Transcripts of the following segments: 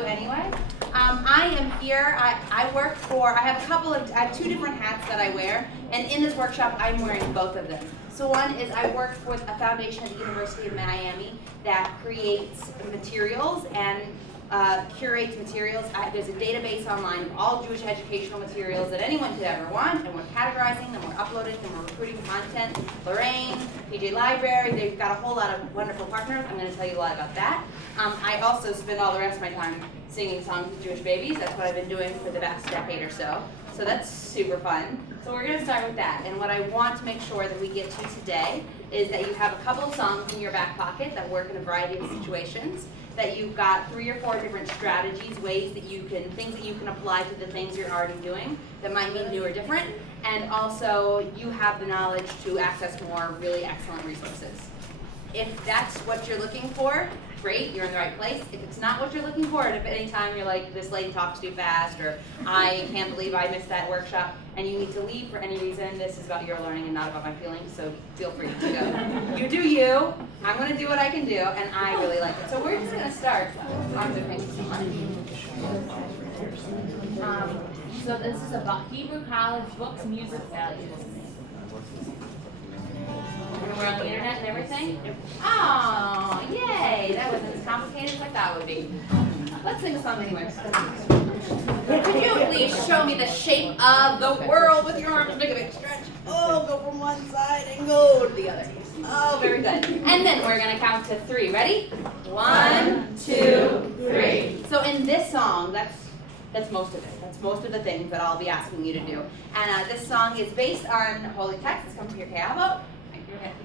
anyway. I am here. I work for, I have two different hats that I wear, and in this workshop I'm wearing both of them. So one is I work with a foundation at the University of Miami that creates materials and curates materials. There's a database online of all Jewish educational materials that anyone could ever want, and we're categorizing them, we're uploading them, we're recruiting content. Lorraine, PJ Library, they've got a whole lot of wonderful partners. I'm going to tell you a lot about that. I also spend all the rest of my time singing songs with Jewish babies. That's what I've been doing for the past decade or so. So that's super fun. So we're going to start with that. And what I want to make sure that we get to today is that you have a couple of songs in your back pocket that work in a variety of situations, that you've got 3 or 4 different strategies, ways that things that you can apply to the things you're already doing that might be new or different, and also you have the knowledge to access more really excellent resources. If that's what you're looking for, great, you're in the right place. If it's not what you're looking for, and if at any time you're like, this lady talks too fast, or I can't believe I missed that workshop, and you need to leave for any reason, this is about your learning and not about my feelings, so feel free to go. You do you, I'm going to do what I can do, and I really like it. So we're just going to start. Thank you so much. So this is about Hebrew College Books Music Values. And we're on the internet and everything? Oh, yay! That wasn't as complicated as I thought it would be. Let's sing a song anyway. Could you please show me the shape of the world with your arms? Make a big stretch. Oh, go from one side and go to the other. Oh, very good. And then we're going to count to 3. Ready? 1, 2, 3. So in this song, that's most of it. That's most of the things that I'll be asking you to do. And this song is based on holy text. It's come from your Kayavo.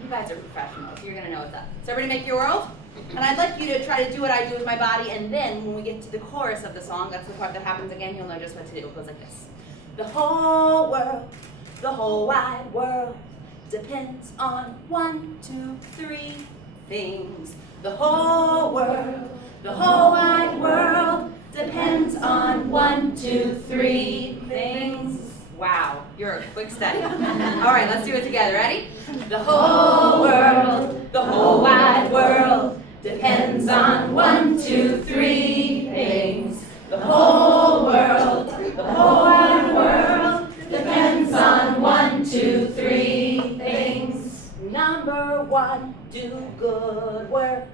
You guys are professionals. You're going to know what's up. So everybody make your world. And I'd like you to try to do what I do with my body, and then when we get to the chorus of the song, that's the part that happens again, you'll know just what to do. It goes like this. The whole world, the whole wide world, depends on 1, 2, 3 things. The whole world, the whole wide world, depends on 1, 2, 3 things. Wow, you're a quick study. All right, let's do it together. Ready? The whole world, the whole wide world, depends on 1, 2, 3 things. The whole world, the whole wide world, depends on 1, 2, 3 things. Number 1, do good work.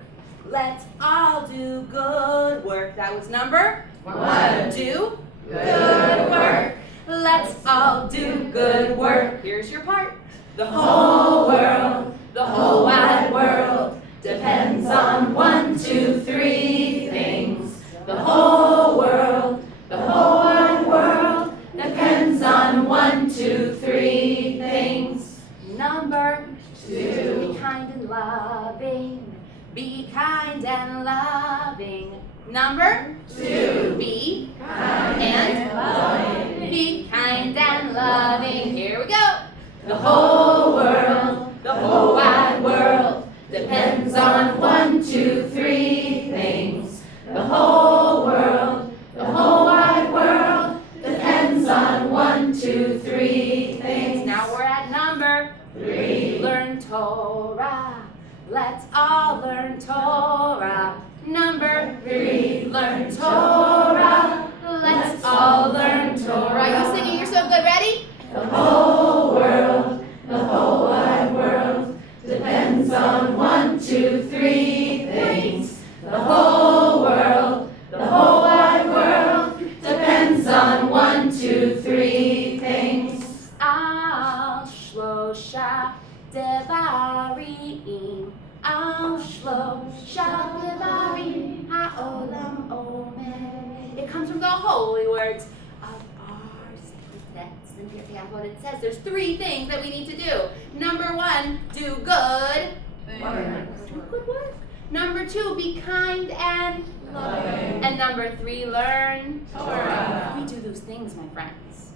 Let's all do good work. That was number 1. Do good work. Let's all do good work. Here's your part. The whole world, the whole wide world, depends on 1, 2, 3 things. The whole world, the whole wide world, depends on 1, 2, 3 things. Number 2, be kind and loving. Be kind and loving. Number 2, be kind and loving. Be kind and loving. Here we go. The whole world, the whole wide world, depends on 1, 2, 3 things. The whole world, the whole wide world, depends on 1, 2, 3 things. Now we're at number 3. Learn Torah. Let's all learn Torah. Number 3, learn Torah. Let's all learn Torah. You singing? You're so good. Ready? The whole world, the whole wide world, depends on 1, 2, 3 things. The whole world, the whole wide world, depends on 1, 2, 3 things. Al shlosha devarim. Al shlosha devarim ha'olam omer. It comes from the holy words of our sacred texts. And here what it says. There's 3 things that we need to do. Number 1, do good work. Do good work. Number 2, be kind and loving. And number 3, learn Torah. If we do those things, my friends,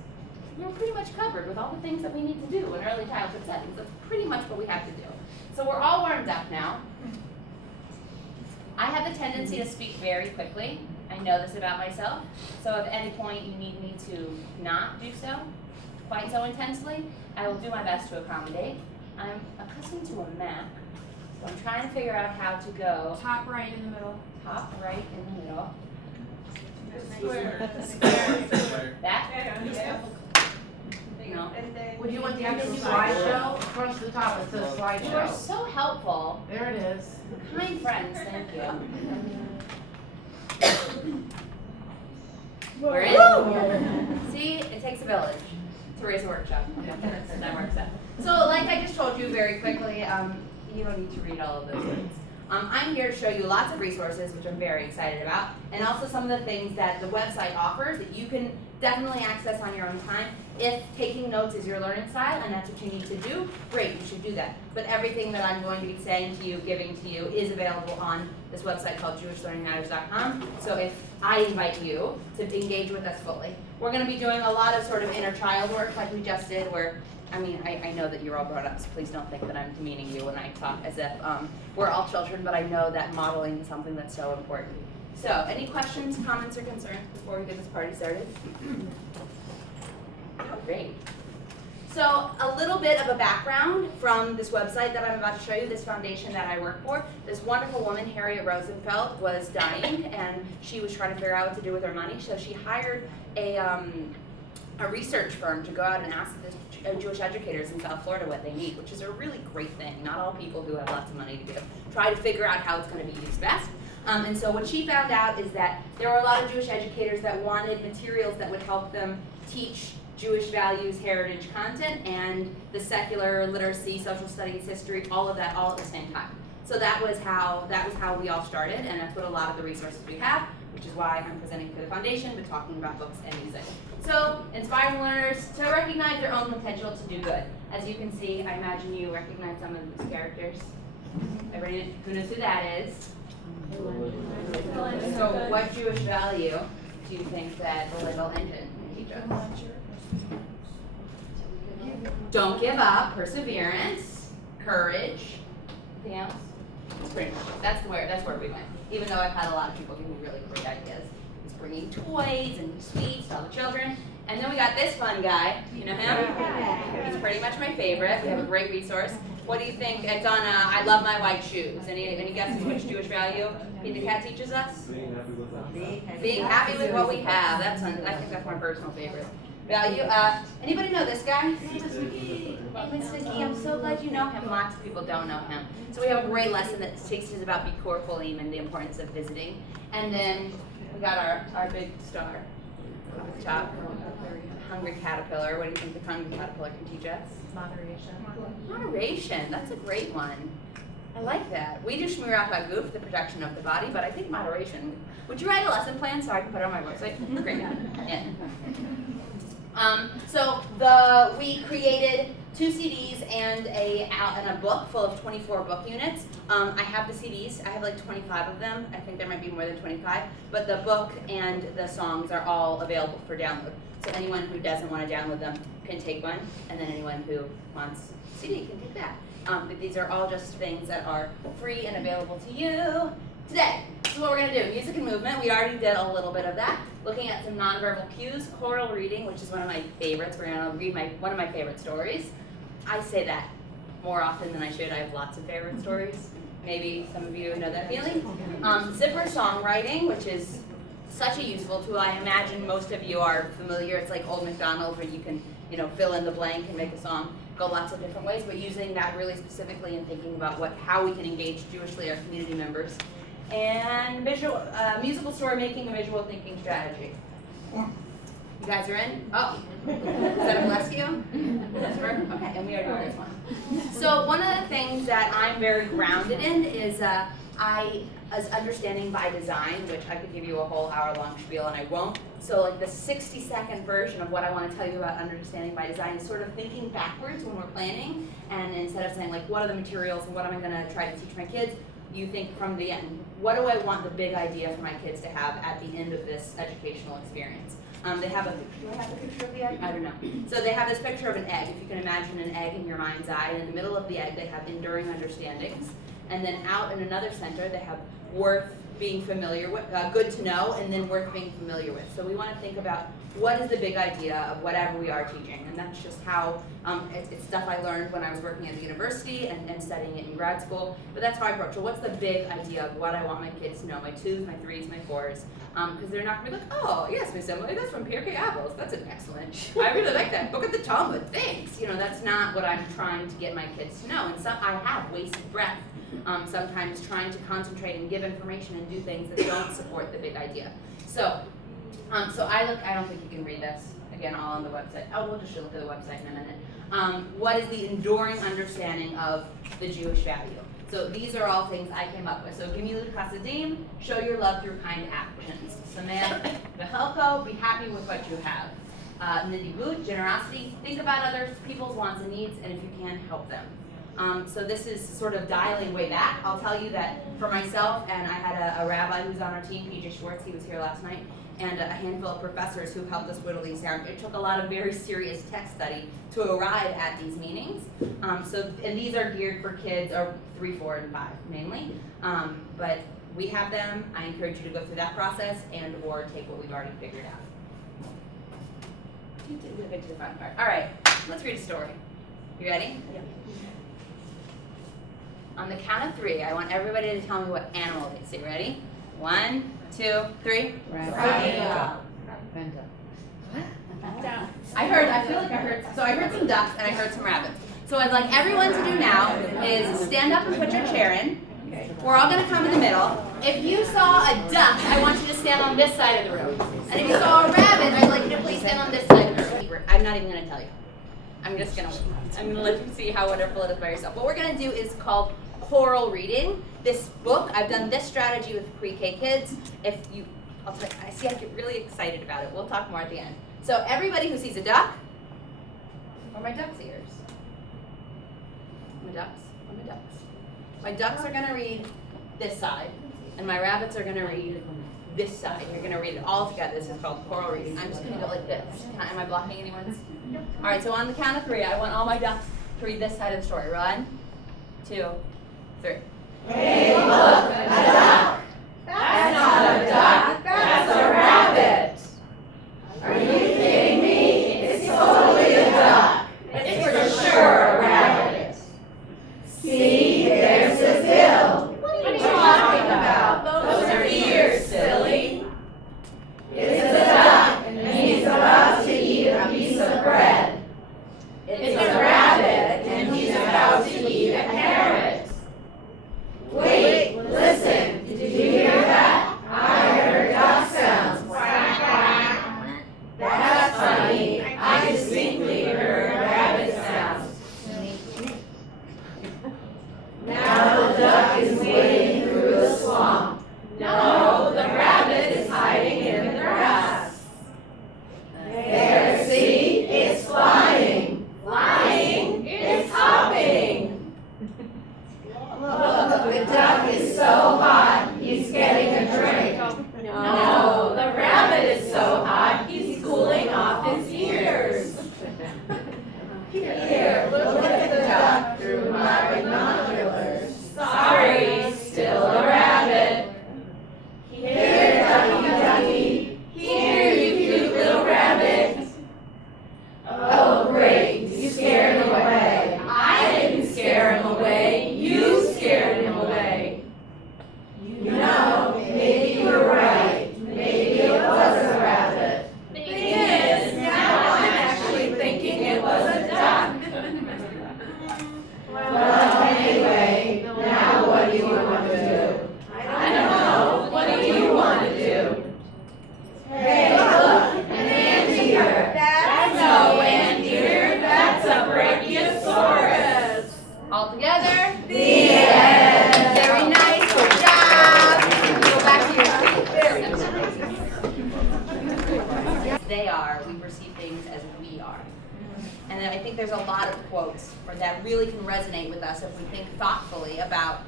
we're pretty much covered with all the things that we need to do in early childhood settings. That's pretty much what we have to do. So we're all warmed up now. I have a tendency to speak very quickly. I know this about myself. So if at any point you need me to not do so quite so intensely, I will do my best to accommodate. I'm accustomed to a map, so I'm trying to figure out how to go Top right in the middle. top right in the middle. That? No. Would you want the actual slideshow? Across the top, it says You are slideshow. so helpful. There it is. Kind friends, thank you. We're in. See, it takes a village to raise a workshop. That works out. So like I just told you very quickly, you don't need to read all of those things. I'm here to show you lots of resources, which I'm very excited about, and also some of the things that the website offers that you can definitely access on your own time. If taking notes is your learning style and that's what you need to do, great, you should do that. But everything that I'm going to be saying to you, giving to you, is available on this website called jewishlearningmatters.com. So if I invite you to engage with us fully. We're going to be doing a lot of sort of inner child work like we just did, where I know that you're all grown up, so please don't think that I'm demeaning you when I talk as if we're all children, but I know that modeling is something that's so important. So, any questions, comments, or concerns before we get this party started? Oh, great. So, a little bit of a background from this website that I'm about to show you, this foundation that I work for. This wonderful woman, Harriet Roosevelt, was dying, and she was trying to figure out what to do with her money, so she hired a research firm to go out and ask the Jewish educators in South Florida what they need, which is a really great thing. Not all people who have lots of money to give try to figure out how it's going to be used best. And so what she found out is that there were a lot of Jewish educators that wanted materials that would help them teach Jewish values, heritage, content, and the secular literacy, social studies, history, all of that, all at the same time. So that was how we all started, and that's what a lot of the resources we have, which is why I'm presenting for the foundation, but talking about books and music. So, inspiring learners to recognize their own potential to do good. As you can see, I imagine you recognize some of these characters. Everybody who knows who that is? So, what Jewish value do you think that the little engine can teach us? Don't give up, perseverance, courage. Anything else? Pretty much. That's where we went. Even though I've had a lot of people give me really great ideas. He's bringing toys and sweets to all the children. And then we got this fun guy. You know him? He's pretty much my favorite. We have a great resource. What do you think? It's on I love my white shoes. Any guesses which Jewish value Feed the Cat teaches us? Being happy with what we have. I think that's my personal favorite value. Anybody know this guy? Amos McGee. I'm so glad you know him. Lots of people don't know him. So we have a great lesson that teaches about Bikur Cholim and the importance of visiting. And then we got our big star at the top, Hungry Caterpillar. What do you think the Hungry Caterpillar can teach us? Moderation. Moderation. That's a great one. I like that. We do Shmirat HaGuf, the protection of the body, but I think moderation. Would you write a lesson plan so I can put it on my website? Great. Yeah. We created 2 CDs and a book full of 24 book units. I have the CDs. I have like 25 of them. I think there might be more than 25. But the book and the songs are all available for download. So anyone who doesn't want to download them can take one, and then anyone who wants a CD can take that. But these are all just things that are free and available to you today. So what we're going to do, music and movement. We already did a little bit of that. Looking at some nonverbal cues, choral reading, which is one of my favorites. We're going to read one of my favorite stories. I say that more often than I should. I have lots of favorite stories. Maybe some of you know that feeling. Zipper songwriting, which is such a useful tool. I imagine most of you are familiar. It's like Old MacDonald, where you can, fill in the blank and make a song go lots of different ways, but using that really specifically and thinking about how we can engage Jewishly our community members. And musical story making, a visual thinking strategy. You guys are in? Oh, is that a bless you? Okay, and we are doing this one. So one of the things that I'm very grounded in is understanding by design, which I could give you a whole hour-long spiel and I won't. So like the 60-second version of what I want to tell you about understanding by design is sort of thinking backwards when we're planning, and instead of saying like, what are the materials and what am I going to try to teach my kids, you think from the end. What do I want the big idea for my kids to have at the end of this educational experience? They have do I have a picture of the egg? I don't know. So they have this picture of an egg. If you can imagine an egg in your mind's eye, and in the middle of the egg they have enduring understandings. And then out in another center they have worth, being familiar with, good to know, and then worth being familiar with. So we want to think about what is the big idea of whatever we are teaching, and that's just how, it's stuff I learned when I was working at the university and studying it in grad school, but that's how I approach it. What's the big idea of what I want my kids to know, my 2s, my 3s, my 4s, because they're not going to be like, oh, yes, Miss Emily, that's from P.R.K. Apples, that's an excellent, I really like that book at the Talmud, thanks. You know, that's not what I'm trying to get my kids to know, and some, I have wasted breath sometimes trying to concentrate and give information and do things that don't support the big idea. So I don't think you can read this, again, all on the website. Oh, we'll just look at the website in a minute. What is the enduring understanding of the Jewish value? So these are all things I came up with. So Gemilut Chasadim, show your love through kind actions. Sameh V'chelko, be happy with what you have. Nidivut, generosity, think about other people's wants and needs, and if you can, help them. So this is sort of dialing way back. I'll tell you that for myself, and I had a rabbi who's on our team, PJ Schwartz, he was here last night, and a handful of professors who helped us whittle these down. It took a lot of very serious text study to arrive at these meanings. And these are geared for kids, or 3, 4, and 5 mainly. But we have them. I encourage you to go through that process and or take what we've already figured out. We'll get to the fun part. All right, let's read a story. You ready? Yeah. On the count of 3, I want everybody to tell me what animal they see. Ready? 1, 2, 3. Rabbit. What? I feel like I heard some ducks and I heard some rabbits. So what I'd like everyone to do now is stand up and put your chair in. We're all going to come in the middle. If you saw a duck, I want you to stand on this side of the room. And if you saw a rabbit, I'd like you to please stand on this side of the room. I'm not even going to tell you. I'm going to let you see how wonderful it is by yourself. What we're going to do is called choral reading. This book, I've done this strategy with pre-K kids. I get really excited about it. We'll talk more at the end. So everybody who sees a duck, or my duck's ears. My ducks, or my ducks. My ducks are gonna read this side, and my rabbits are gonna read this side. You're gonna read it all together. This is called choral reading. I'm just gonna go like this. Am I blocking anyone's? All right, so on the count of 3, I want all my ducks to read this side of the story. 1, 2, 3. Hey, look, a duck. That's not a duck, that's a rabbit. Are you kidding me? It's totally a duck. It's for sure a rabbit. See, there's his bill. What are you talking about? Those are ears, silly. It's a duck, and he's about to eat a piece of bread. It's a rabbit, and he's about to eat a carrot. Wait, listen, did you hear that? I heard duck sounds. That's funny, I distinctly heard rabbit sounds. Now the duck is wading through the swamp. No, the rabbit is hiding in the grass. There, see, it's flying. Flying, it's hopping. Look, the duck is so hot, he's getting a drink. No, the rabbit is so hot, he's cooling off his ears. Here, look at the duck through my binoculars. Sorry, still a rabbit. Here, ducky, ducky. Here, you cute little rabbit. Oh, great, you scared him away. I didn't scare him away, you scared him away. You know, maybe you were right. Maybe it was a rabbit. Thing is, now I'm actually thinking it was a duck. Well, anyway, now what do you want to do? I don't know. What do you want to do? Hey, look, an anteater. That's no anteater. That's a brachiosaurus. All together. The end. Very nice. Good job. Go back to your seat. They are. We perceive things as we are. And then I think there's a lot of quotes that really can resonate with us if we think thoughtfully about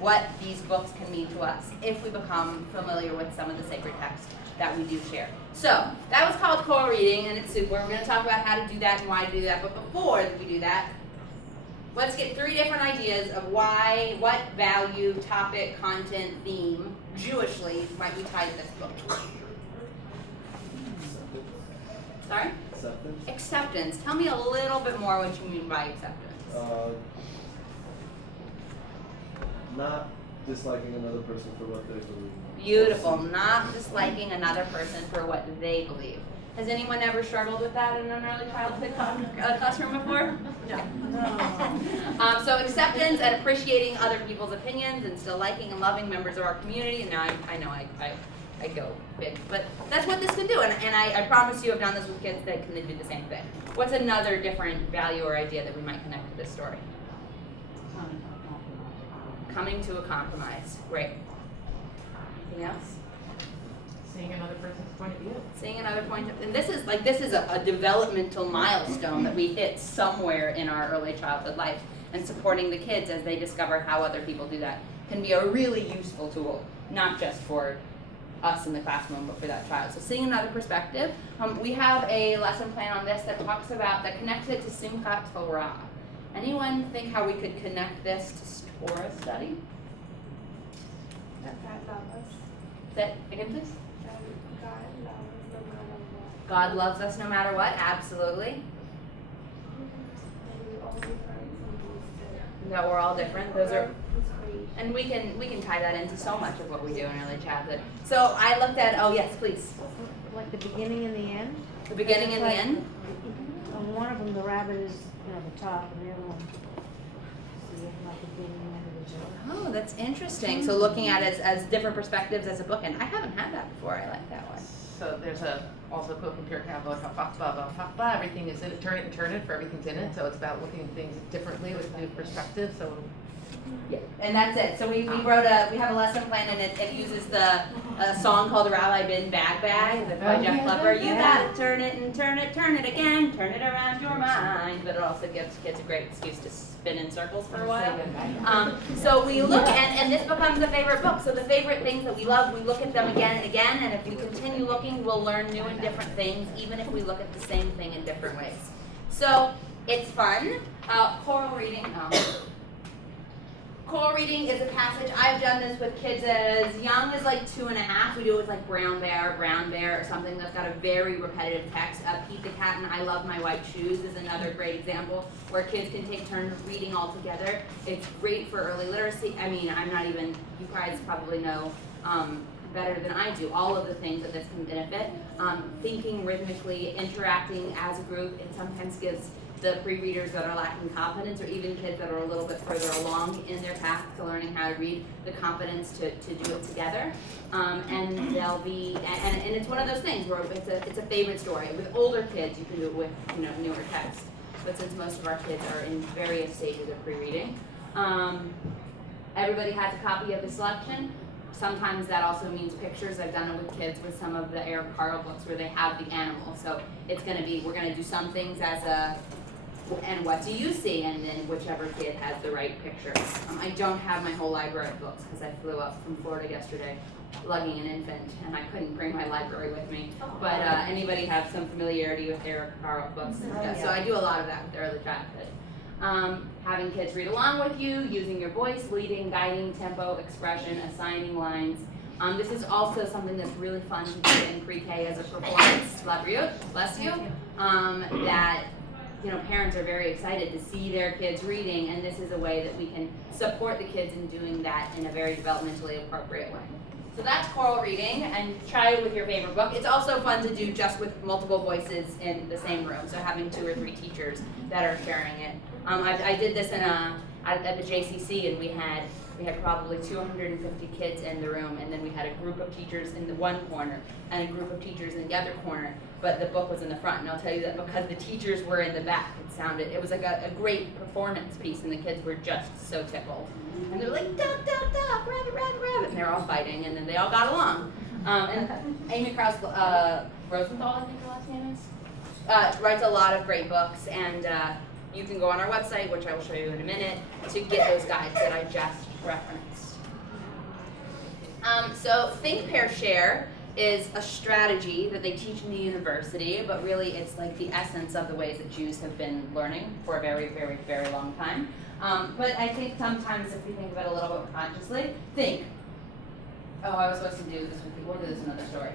what these books can mean to us if we become familiar with some of the sacred texts that we do share. So that was called choral reading, and it's super. We're going to talk about how to do that and why to do that. But before we do that, let's get 3 different ideas of why, what value, topic, content, theme Jewishly might we tie to this book? Sorry? Acceptance. Acceptance. Tell me a little bit more what you mean by acceptance. Not disliking another person for what they believe. Beautiful. Not disliking another person for what they believe. Has anyone ever struggled with that in an early childhood classroom before? No. So acceptance and appreciating other people's opinions and still liking and loving members of our community. And now I know I go big, but that's what this can do. And I promise you I've done this with kids that can do the same thing. What's another different value or idea that we might connect to this story? Coming to a compromise. Great. Anything else? Seeing another person's point of view. Seeing another point of, and this is a developmental milestone that we hit somewhere in our early childhood life, and supporting the kids as they discover how other people do that can be a really useful tool, not just for us in the classroom, but for that child. So seeing another perspective. We have a lesson plan on this that talks about, that connects it to Simchat Torah. Anyone think how we could connect this to Torah study? That again, please? God loves us no matter what, absolutely. That we're all different. Those are, and we can tie that into so much of what we do in early childhood. So I looked at, oh yes, please. Like the beginning and the end? The beginning and the end? On one of them, the rabbit is, the top, and the other one, so you have like the beginning and end of the joke. Oh, that's interesting. So looking at it as different perspectives as a bookend. I haven't had that before. I like that one. So there's also a quote from Pierre Campbell, everything is in it, turn it and turn it, for everything's in it. So it's about looking at things differently with new perspective. So Yeah, and that's it. So we have a lesson plan, and it uses the song called Rabbi Bin Bag Bag by Jeff Glover. You gotta turn it and turn it again, turn it around your mind. But it also gives kids a great excuse to spin in circles for a while. So we look and this becomes a favorite book. So the favorite things that we love, we look at them again and again, and if we continue looking, we'll learn new and different things, even if we look at the same thing in different ways. So it's fun. Choral reading. Choral reading is a passage. I've done this with kids as young as like 2.5. We do it with like Brown Bear, or something that's got a very repetitive text. Pete the Cat and I Love My White Shoes is another great example where kids can take turns reading all together. It's great for early literacy. I mean, you guys probably know better than I do all of the things that this can benefit. Thinking rhythmically, interacting as a group. It sometimes gives the pre-readers that are lacking confidence, or even kids that are a little bit further along in their path to learning how to read, the confidence to do it together. And they'll be, and it's one of those things where it's a favorite story. With older kids, you can do it with newer text. But since most of our kids are in various stages of pre-reading, everybody has a copy of the selection. Sometimes that also means pictures. I've done it with kids with some of the Eric Carle books where they have the animal. So it's going to be, we're going to do some things as a, and what do you see? And then whichever kid has the right picture. I don't have my whole library of books because I flew up from Florida yesterday lugging an infant, and I couldn't bring my library with me. But anybody have some familiarity with Eric Carle books? So I do a lot of that with early childhood. Having kids read along with you, using your voice, leading, guiding, tempo, expression, assigning lines. This is also something that's really fun to do in pre-K as a performance. Bless you. That parents are very excited to see their kids reading, and this is a way that we can support the kids in doing that in a very developmentally appropriate way. So that's choral reading, and try it with your favorite book. It's also fun to do just with multiple voices in the same room, so having 2 or 3 teachers that are sharing it. I did this at the JCC, and we had probably 250 kids in the room, and then we had a group of teachers in the one corner and a group of teachers in the other corner, but the book was in the front. And I'll tell you that because the teachers were in the back, it was like a great performance piece, and the kids were just so tickled. And they're like, duck, duck, duck, rabbit, rabbit, rabbit, and they're all fighting, and then they all got along. And Amy Krauss Rosenthal, I think her last name is, writes a lot of great books, and you can go on our website, which I will show you in a minute, to get those guides that I just referenced. So Think, Pair, Share is a strategy that they teach in the university, but really it's like the essence of the ways that Jews have been learning for a very, very, very long time. But I think sometimes if you think about it a little bit more consciously, think. Oh, I was supposed to do this with you. We'll do this another story.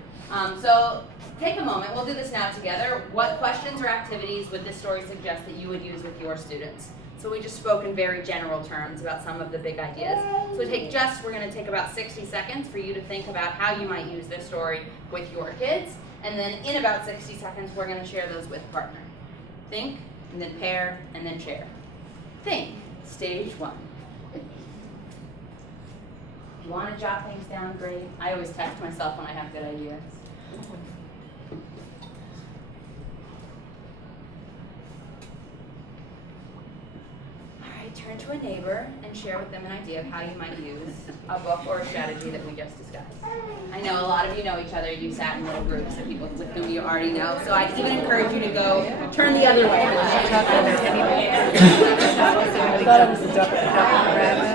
So take a moment. We'll do this now together. What questions or activities would this story suggest that you would use with your students? So we just spoke in very general terms about some of the big ideas. So we're going to take about 60 seconds for you to think about how you might use this story with your kids. And then in about 60 seconds, we're going to share those with partner. Think, and then pair, and then share. Think, stage 1. If you want to jot things down, great. I always text myself when I have good ideas. Turn to a neighbor and share with them an idea of how you might use a book or a strategy that we just discussed. I know a lot of you know each other. You sat in little groups of people with whom you already know. So I'd even encourage you to go turn the other way. I thought it was a duck rabbit.